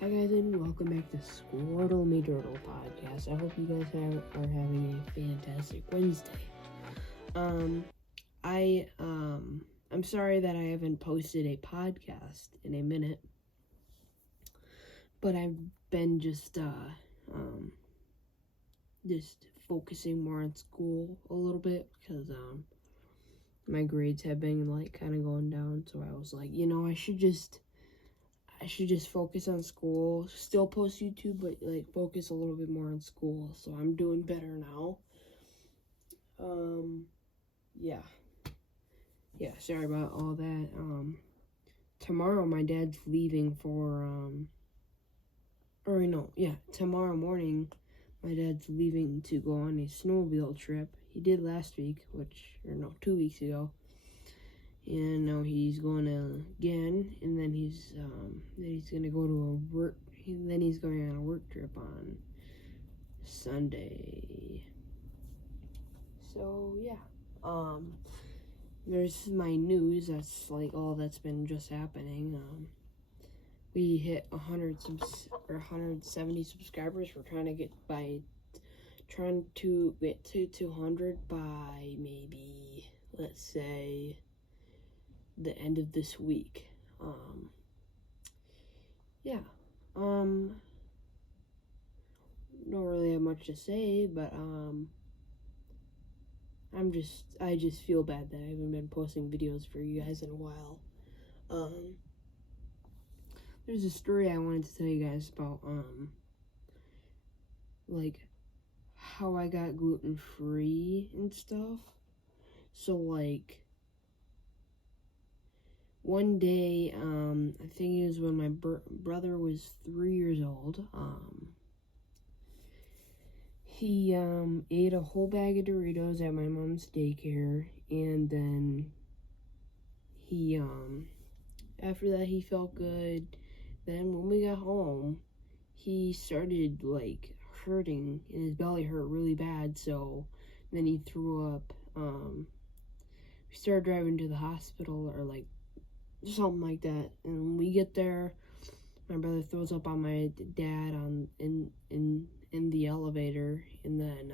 Hi guys, and welcome back to Squirtle Me Turtle podcast. I hope you guys are having a fantastic Wednesday. I'm sorry that I haven't posted a podcast in a minute, but I've been just focusing more on school a little bit because my grades have been kind of going down. So I was like, I should just focus on school, still post YouTube, but focus a little bit more on school. So I'm doing better now. Yeah. Sorry about all that. Tomorrow my dad's leaving for tomorrow morning my dad's leaving to go on a snowmobile trip. He did last week, 2 weeks ago. And now he's going again, and then he's going to go to he's going on a work trip on Sunday. So yeah, there's my news. That's all that's been just happening. We hit 170 subscribers. We're trying to get to 200 by maybe, let's say, the end of this week. Don't really have much to say, but I just feel bad that I haven't been posting videos for you guys in a while. There's a story I wanted to tell you guys about how I got gluten-free and stuff. So one day, I think it was when my brother was 3 years old. He ate a whole bag of Doritos at my mom's daycare, and then he after that he felt good. Then when we got home, he started hurting, and his belly hurt really bad. So then he threw up. We started driving to the hospital or something like that, and when we get there, my brother throws up on my dad in the elevator, and then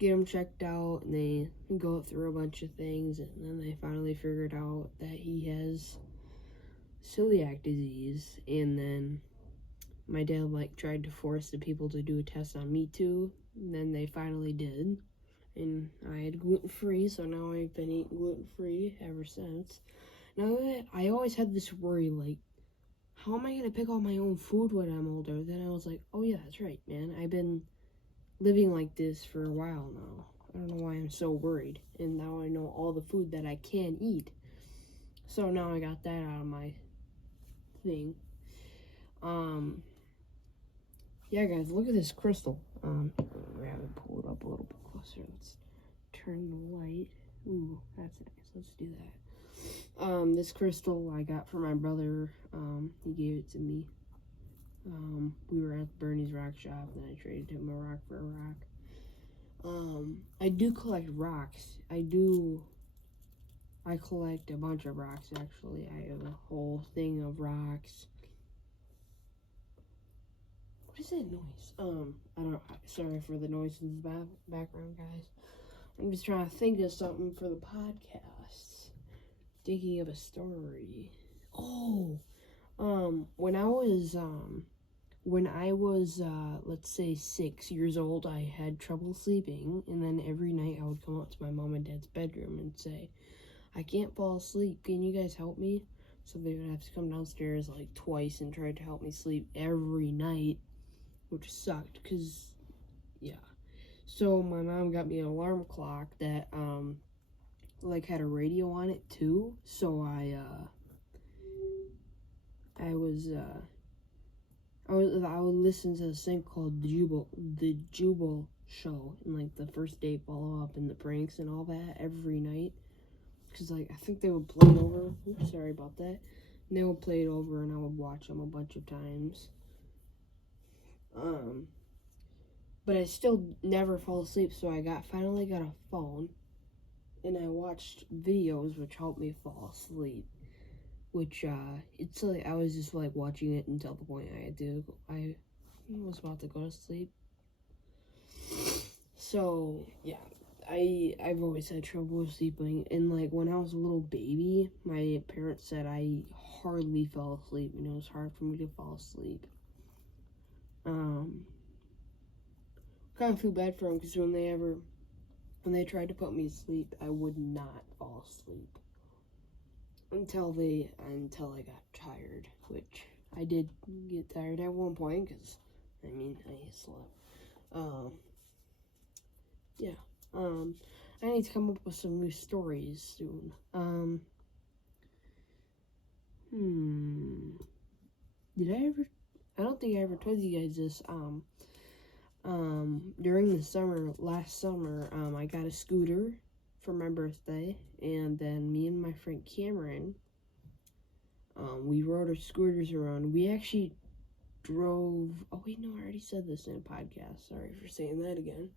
get him checked out, and they go through a bunch of things, and then they finally figured out that he has celiac disease. And then my dad tried to force the people to do a test on me too, and then they finally did, and I had gluten-free, so now I've been eating gluten-free ever since. Now that I always had this worry, how am I gonna pick out my own food when I'm older? Then I was like, oh yeah, that's right, man. I've been living like this for a while now. I don't know why I'm so worried. And now I know all the food that I can eat. So now I got that out of my thing. Yeah, guys, look at this crystal. Grab it, pull it up a little bit closer. Let's turn the light. Ooh, that's nice. Let's do that. This crystal I got from my brother. He gave it to me. We were at Bernie's rock shop, and I traded him a rock for a rock. I do collect rocks. I collect a bunch of rocks, actually. I have a whole thing of rocks. What is that noise? Sorry for the noise in the background, guys. I'm just trying to think of something for the podcast. Thinking of a story. When I was, let's say 6 years old, I had trouble sleeping, and then every night I would come up to my mom and dad's bedroom and say, I can't fall asleep, can you guys help me? So they would have to come downstairs twice and try to help me sleep every night, which sucked, So my mom got me an alarm clock that, had a radio on it too, so I would listen to this thing called the Jubal Show, and the first date follow up and the pranks and all that every night, because I think they would play it over. Oops, sorry about that. And they would play it over, and I would watch them a bunch of times. But I still never fall asleep, so I finally got a phone, and I watched videos which helped me fall asleep. which it's like I was just like watching it until the point I was about to go to sleep. So yeah, I've always had trouble sleeping, and like when I was a little baby, my parents said I hardly fell asleep, and it was hard for me to fall asleep. Kind of feel bad for them because when they tried to put me to sleep, I would not fall asleep until I got tired, which I did get tired at one point because I slept. Yeah. I need to come up with some new stories soon. Did I ever? I don't think I ever told you guys this. During the summer, last summer, I got a scooter for my birthday, and then me and my friend Cameron, we rode our scooters around. We actually drove. Oh wait, no, I already said this in a podcast. Sorry for saying that again.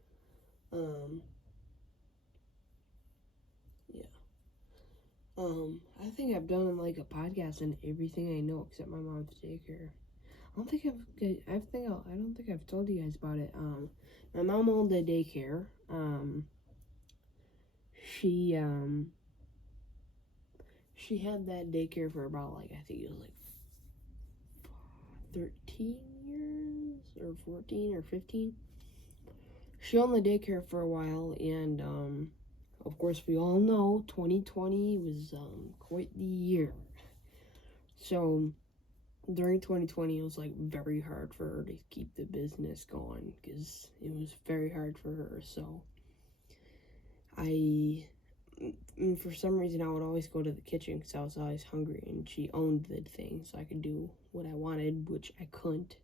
Yeah. I think I've done like a podcast on everything I know except my mom's daycare. I don't think I've told you guys about it. My mom owned a daycare. She had that daycare for about like I think it was like 13 years or 14 or 15. She owned the daycare for a while, and of course we all know 2020 was quite the year. So during 2020 it was like very hard for her to keep the business going because it was very hard for her. So for some reason I would always go to the kitchen because I was always hungry, and she owned the thing so I could do what I wanted, which I couldn't,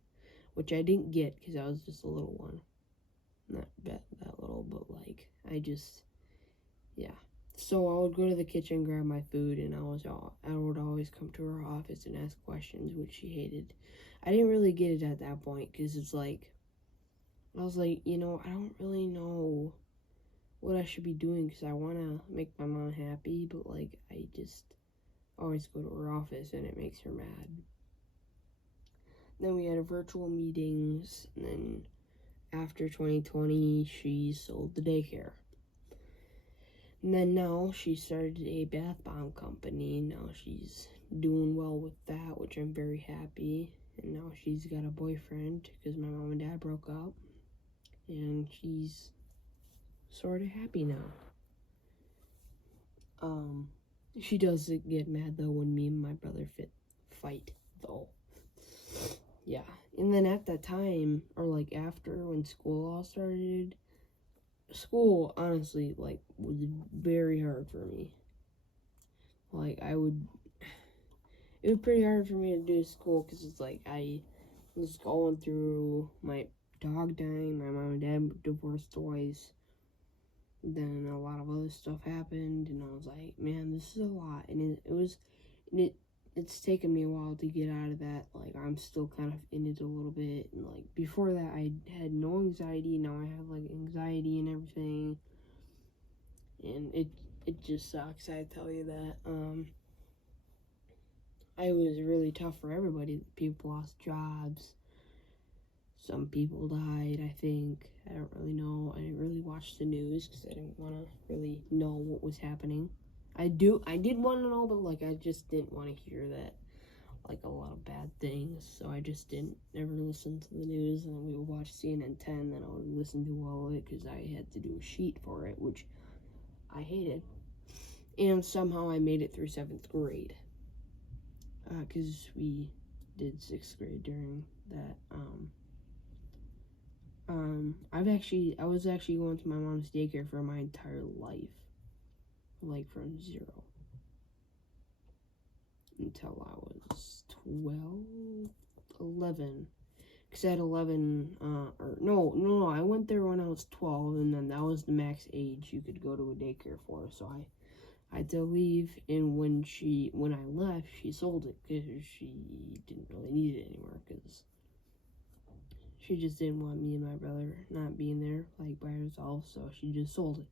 which I didn't get because I was just a little one. Not that little, but like yeah. So I would go to the kitchen, grab my food, and I would always come to her office and ask questions, which she hated. I didn't really get it at that point because it's like I was like, I don't really know what I should be doing because I want to make my mom happy, but like I just always go to her office and it makes her mad. Then we had virtual meetings, and then after 2020, she sold the daycare. And then now she started a bath bomb company. Now she's doing well with that, which I'm very happy. And now she's got a boyfriend because my mom and dad broke up. And she's sort of happy now. She does get mad though when me and my brother fight though. Yeah. And then at that time, or like after when school all started, school honestly like was very hard for me. Like it was pretty hard for me to do school because it's like I was going through my dog dying, my mom and dad divorced twice, then a lot of other stuff happened, and I was like, man, this is a lot. And it's taken me a while to get out of that. Like I'm still kind of in it a little bit, and like before that I had no anxiety. Now I have like anxiety and everything, and it just sucks, I tell you that. It was really tough for everybody. People lost jobs, some people died, I think. I don't really know. I didn't really watch the news because I didn't want to really know what was happening. I did want to know, but like I just didn't want to hear that, like a lot of bad things. So I just didn't ever listen to the news. And then we would watch CNN 10, then I would listen to all of it because I had to do a sheet for it, which I hated. And somehow I made it through 7th grade because we did 6th grade during that. I was actually going to my mom's daycare for my entire life, like from 0 until I was 11. Because I had 11, no, I went there when I was 12, and then that was the max age you could go to a daycare for, so I had to leave, and when I left, she sold it, because she didn't really need it anymore, because she just didn't want me and my brother not being there, like, by herself, so she just sold it.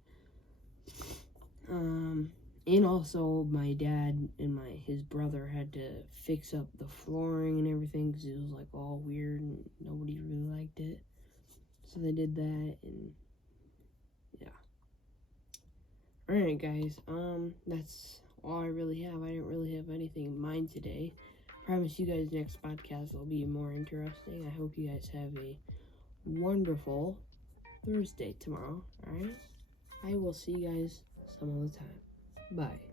And also, my dad and his brother had to fix up the flooring and everything because it was like all weird and nobody really liked it. So they did that, and yeah. Alright, guys, that's all I really have. I didn't really have anything in mind today. Promise you guys next podcast will be more interesting. I hope you guys have a wonderful Thursday tomorrow, alright? I will see you guys some other time. Bye.